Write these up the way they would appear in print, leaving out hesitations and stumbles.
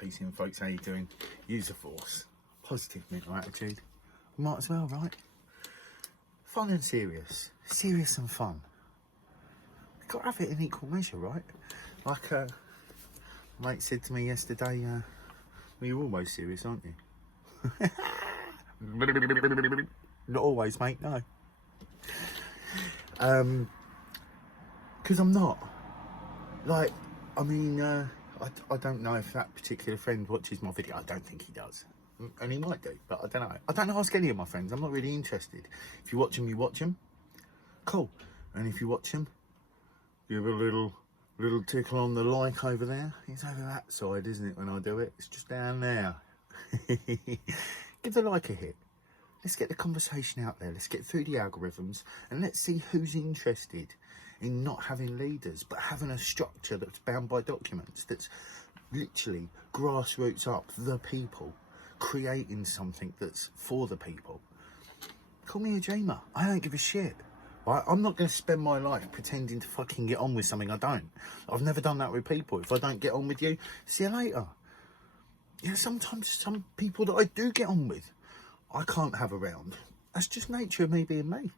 Peace in, folks. How you doing? Use a force. Positive mental attitude. Might as well, right? Fun and serious. Serious and fun. You've got to have it in equal measure, right? Like mate said to me yesterday, well, you're always serious, aren't you? Not always, mate, no. Because I'm not. Like, I mean, I don't know if that particular friend watches my video. I don't think he does. And he might do, but I don't know. I don't ask any of my friends. I'm not really interested. If you watch them, you watch them. Cool. And if you watch them, give a little tickle on the like over there. It's over that side, isn't it, when I do it? It's just down there. Give the like a hit. Let's get the conversation out there. Let's get through the algorithms and let's see who's interested in not having leaders, but having a structure that's bound by documents, that's literally grassroots up, the people, creating something that's for the people. Call me a dreamer. I don't give a shit. Right? I'm not going to spend my life pretending to fucking get on with something I don't. I've never done that with people. If I don't get on with you, see you later. Yeah, sometimes some people that I do get on with, I can't have around. That's just nature of me being me.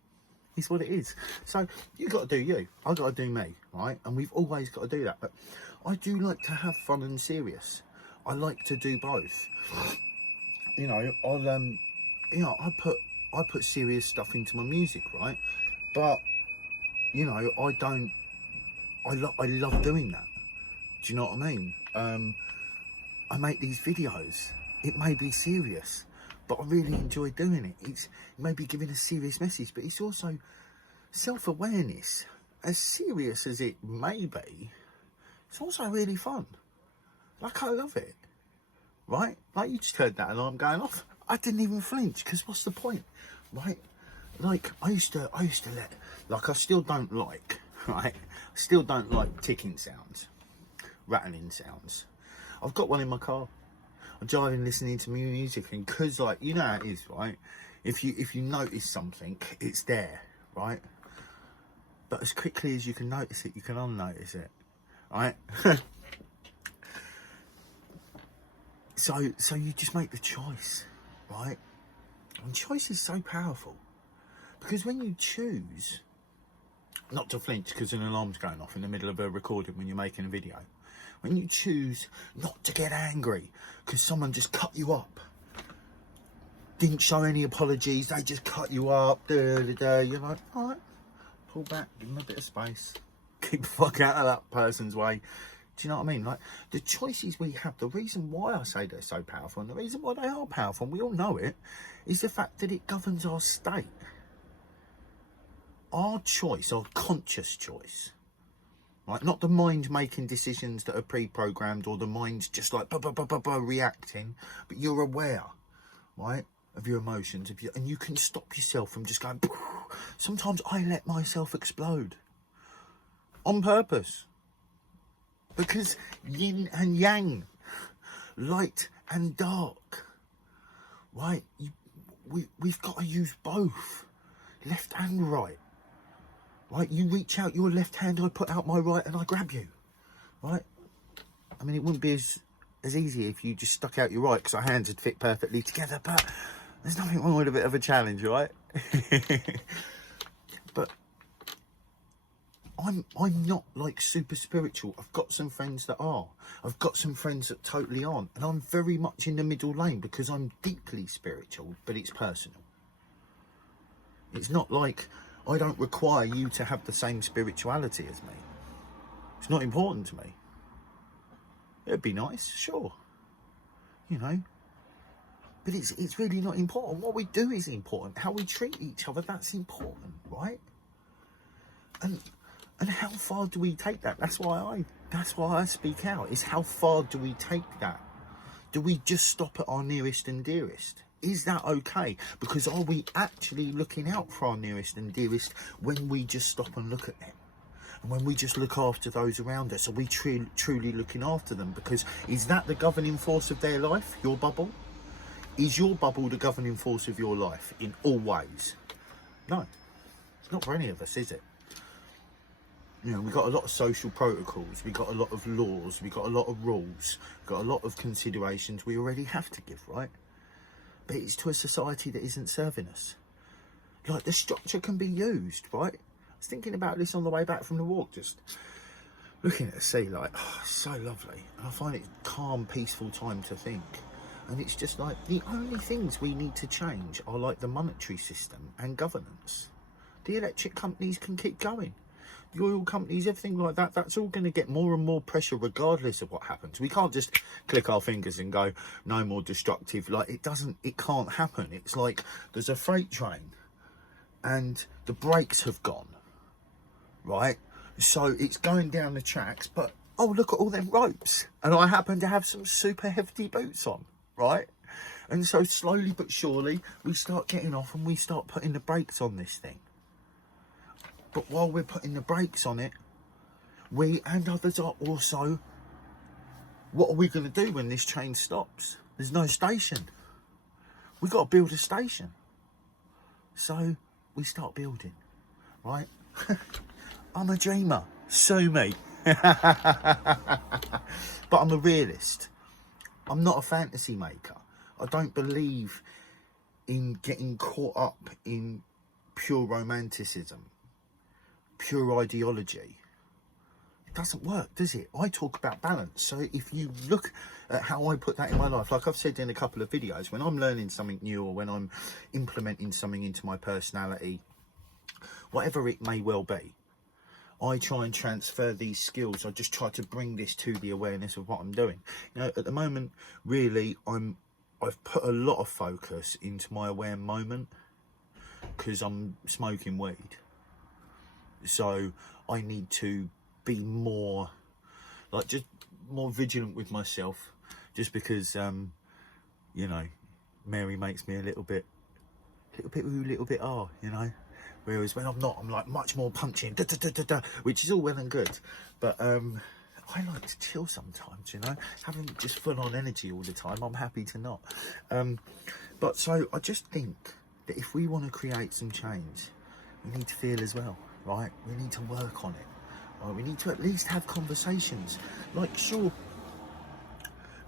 It's what it is. So you got to do you. I got to do me, right? And we've always got to do that. But I do like to have fun and serious. I like to do both. You know, I put serious stuff into my music, right? But you know, I love doing that. Do you know what I mean? I make these videos. It may be serious, but I really enjoy doing it. It may be giving a serious message, but it's also self-awareness. As serious as it may be, it's also really fun. Like, I love it, right? Like, you just heard that alarm going off. I didn't even flinch, because what's the point, right? Like, I used to let, like, I still don't like, right? I still don't like ticking sounds, rattling sounds. I've got one in my car. I'm driving, listening to music, and because, like, you know how it is, right? If you notice something, it's there, right? But as quickly as you can notice it, you can unnotice it, right? So you just make the choice, right? And choice is so powerful, because when you choose not to flinch because an alarm's going off in the middle of a recording when you're making a video, when you choose not to get angry because someone just cut you up, didn't show any apologies, they just cut you up, you're like, all right, pull back, give them a bit of space, keep the fuck out of that person's way. Do you know what I mean? Like, the choices we have, the reason why I say they're so powerful, and the reason why they are powerful, and we all know it, is the fact that it governs our state. Our choice, our conscious choice, right? Not the mind making decisions that are pre-programmed, or the mind's just like reacting, but you're aware, right, of your emotions, and you can stop yourself from just going. Sometimes I let myself explode on purpose, because yin and yang, light and dark, right? We've got to use both, left and right. Right, you reach out your left hand, I put out my right, and I grab you, right? I mean, it wouldn't be as easy if you just stuck out your right, because our hands would fit perfectly together, but there's nothing wrong with a bit of a challenge, right? But I'm not like super spiritual. I've got some friends that are. I've got some friends that totally aren't, and I'm very much in the middle lane, because I'm deeply spiritual, but it's personal. It's not like I don't require you to have the same spirituality as me. It's not important to me. It'd be nice, sure. You know. But it's really not important. What we do is important. How we treat each other, that's important, right? And how far do we take that? That's why I speak out. Is how far do we take that? Do we just stop at our nearest and dearest? Is that okay? Because are we actually looking out for our nearest and dearest when we just stop and look at them? And when we just look after those around us, are we truly looking after them? Because is that the governing force of their life, your bubble? Is your bubble the governing force of your life in all ways? No, it's not for any of us, is it? You know, we've got a lot of social protocols, we've got a lot of laws, we've got a lot of rules, we've got a lot of considerations we already have to give, right? But it's to a society that isn't serving us. Like, the structure can be used, right? I was thinking about this on the way back from the walk, just looking at the sea, like, oh, it's so lovely. And I find it calm, peaceful time to think. And it's just like, the only things we need to change are like the monetary system and governance. The electric companies can keep going. The oil companies, everything like that, that's all going to get more and more pressure regardless of what happens. We can't just click our fingers and go, no more destructive. Like, it can't happen. It's like there's a freight train and the brakes have gone, right? So it's going down the tracks, but oh, look at all them ropes. And I happen to have some super hefty boots on, right? And so slowly but surely, we start getting off and we start putting the brakes on this thing. But while we're putting the brakes on it, we and others are also, what are we going to do when this train stops? There's no station. We've got to build a station. So we start building, right? I'm a dreamer, sue me. But I'm a realist. I'm not a fantasy maker. I don't believe in getting caught up in pure romanticism, pure ideology. It doesn't work, does it? I talk about balance. So if you look at how I put that in my life, like I've said in a couple of videos, when I'm learning something new or when I'm implementing something into my personality, whatever it may well be, I try and transfer these skills. I just try to bring this to the awareness of what I'm doing. You know, at the moment, really, I've put a lot of focus into my aware moment because I'm smoking weed. So I need to be more, like, just more vigilant with myself, just because, you know, Mary makes me a little bit ooh, little bit ah, you know. Whereas when I'm not, I'm like much more punching, da, da, da, da, da, which is all well and good. But I like to chill sometimes, you know. Having just full on energy all the time, I'm happy to not. But so I just think that if we want to create some change, we need to feel as well, right? We need to work on it. Right? We need to at least have conversations. Like, sure,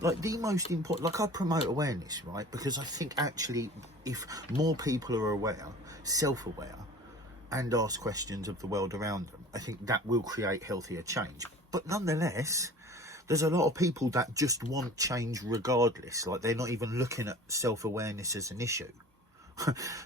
like the most important, like I promote awareness, right? Because I think actually if more people are aware, self-aware, and ask questions of the world around them, I think that will create healthier change. But nonetheless, there's a lot of people that just want change regardless. Like, they're not even looking at self-awareness as an issue.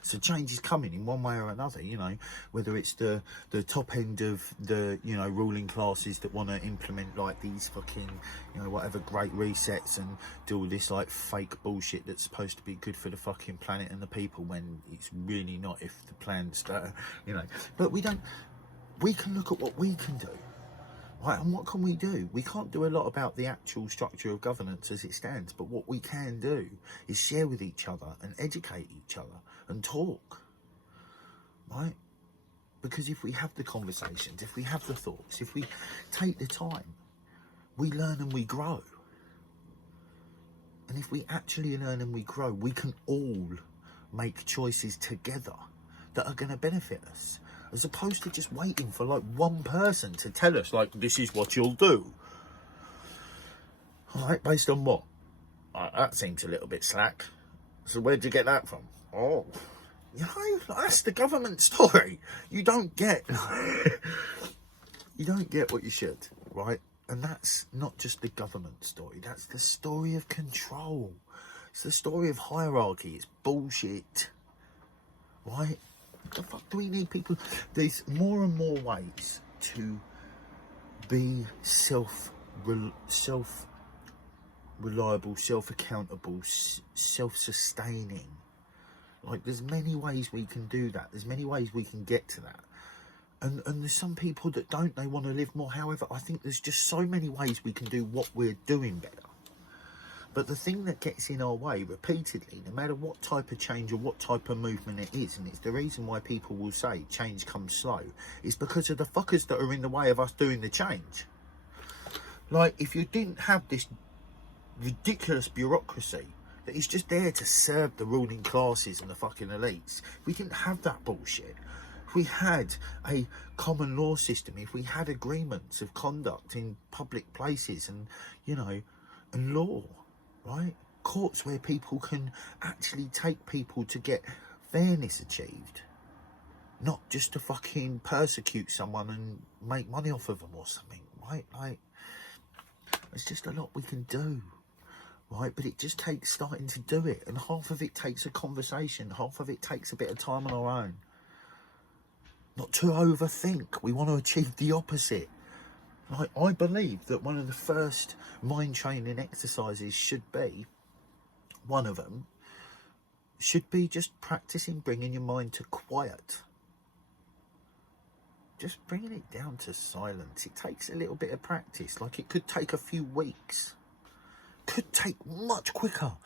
So change is coming in one way or another, you know, whether it's the top end of the, you know, ruling classes that want to implement like these fucking, you know, whatever great resets and do all this like fake bullshit that's supposed to be good for the fucking planet and the people, when it's really not, if the plan's, you know. But we can look at what we can do. Right, and what can we do? We can't do a lot about the actual structure of governance as it stands, but what we can do is share with each other and educate each other and talk, right? Because if we have the conversations, if we have the thoughts, if we take the time, we learn and we grow. And if we actually learn and we grow, we can all make choices together that are going to benefit us, as opposed to just waiting for like one person to tell us like, this is what you'll do. All right, based on what? That seems a little bit slack. So where'd you get that from? Oh, you know, that's the government story. You don't get what you should, right? And that's not just the government story. That's the story of control. It's the story of hierarchy. It's bullshit, right? What the fuck do we need people? There's more and more ways to be self-reliable, self-accountable, self-sustaining. Like, there's many ways we can do that. There's many ways we can get to that. And there's some people that don't. They want to live more. However, I think there's just so many ways we can do what we're doing better. But the thing that gets in our way repeatedly, no matter what type of change or what type of movement it is, and it's the reason why people will say change comes slow, is because of the fuckers that are in the way of us doing the change. Like, if you didn't have this ridiculous bureaucracy that is just there to serve the ruling classes and the fucking elites, if we didn't have that bullshit, if we had a common law system, if we had agreements of conduct in public places and, you know, and law, right? Courts where people can actually take people to get fairness achieved, not just to fucking persecute someone and make money off of them or something, right? Like, there's just a lot we can do, right? But it just takes starting to do it, and half of it takes a conversation, half of it takes a bit of time on our own. Not to overthink. We want to achieve the opposite. Like, I believe that one of the first mind training exercises should be, one of them, should be just practicing bringing your mind to quiet. Just bringing it down to silence. It takes a little bit of practice. Like, it could take a few weeks. Could take much quicker.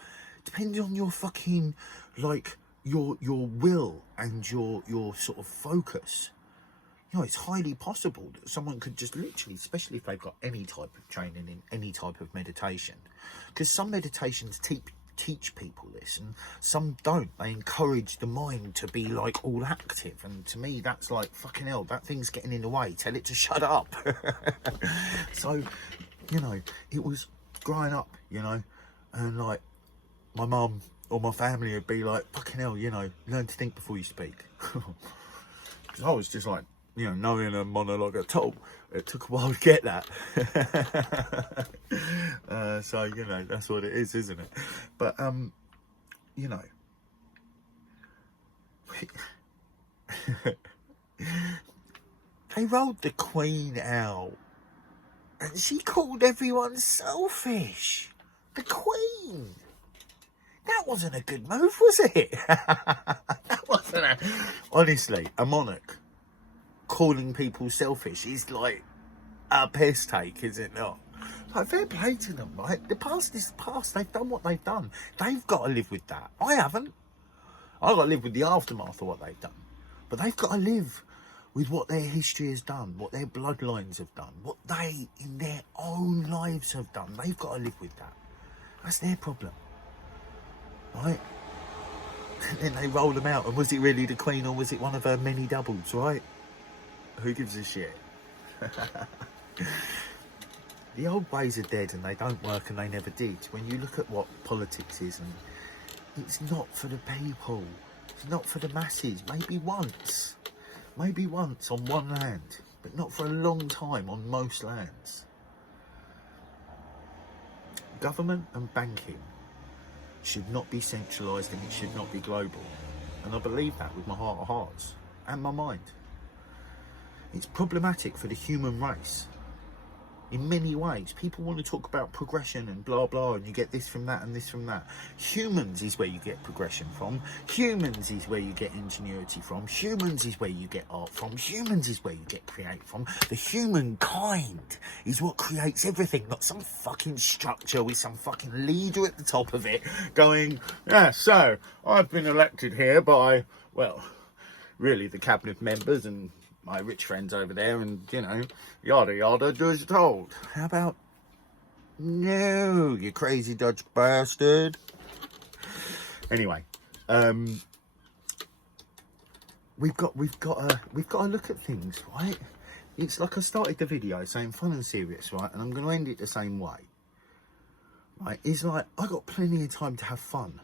Depending on your fucking, like, your will and your sort of focus. You know, it's highly possible that someone could just literally, especially if they've got any type of training in any type of meditation, because some meditations teach people this and some don't. They encourage the mind to be like all active, and to me that's like, fucking hell, that thing's getting in the way, tell it to shut up. So, you know, it was growing up, you know, and like my mum or my family would be like, fucking hell, you know, learn to think before you speak. Because I was just like, you know, knowing a monologue at all, it took a while to get that. So, you know, that's what it is, isn't it? But, you know, they rolled the Queen out and she called everyone selfish. The Queen. That wasn't a good move, was it? That wasn't a... Honestly, a monarch calling people selfish is like a piss take, is it not? Like, fair play to them, right? The past is the past. They've done what they've done. They've got to live with that. I haven't. I've got to live with the aftermath of what they've done. But they've got to live with what their history has done, what their bloodlines have done, what they, in their own lives, have done. They've got to live with that. That's their problem, right? And then they roll them out. And was it really the Queen, or was it one of her many doubles, right? Who gives a shit? The old ways are dead and they don't work, and they never did. When you look at what politics is, and it's not for the people, it's not for the masses. Maybe once on one land, but not for a long time on most lands. Government and banking should not be centralised, and it should not be global. And I believe that with my heart of hearts and my mind. It's problematic for the human race in many ways. People want to talk about progression and blah blah, and you get this from that and this from that. Humans is where you get progression from. Humans is where you get ingenuity from. Humans is where you get art from. Humans is where you get create from. The humankind is what creates everything, not some fucking structure with some fucking leader at the top of it going, yeah, so I've been elected here by, well, really the cabinet members and my rich friends over there, and, you know, yada yada, do as you're told. How about, no, you crazy Dutch bastard. Anyway, we've got to look at things, right? It's like I started the video saying fun and serious, right? And I'm going to end it the same way, right? It's like, I got plenty of time to have fun.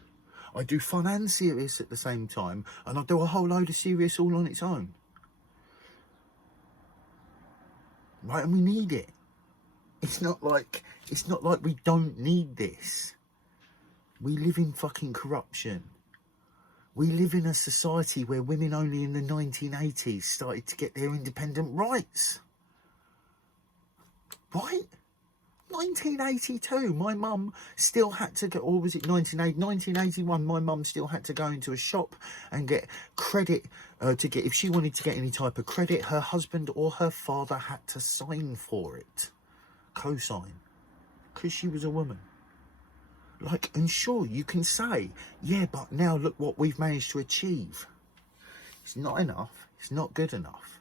I do fun and serious at the same time, and I do a whole load of serious all on its own. Right, and we need it. It's not like we don't need this. We live in fucking corruption. We live in a society where women only in the 1980s started to get their independent rights. Right? 1982, my mum still had to go, or was it 1981, my mum still had to go into a shop and get credit to get, if she wanted to get any type of credit, her husband or her father had to sign for it, co-sign, because she was a woman. Like, and sure, you can say, yeah, but now look what we've managed to achieve. It's not enough, it's not good enough.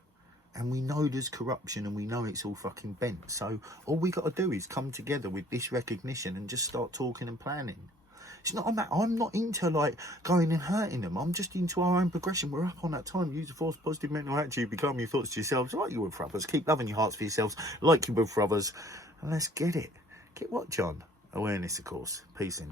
And we know there's corruption, and we know it's all fucking bent. So all we got to do is come together with this recognition and just start talking and planning. It's not on that. I'm not into like going and hurting them. I'm just into our own progression. We're up on that time. Use the force, positive mental attitude, become your thoughts to yourselves, like you would for others. Keep loving your hearts for yourselves, like you would for others. And let's get it. Get what, John? Awareness, of course. Peace in.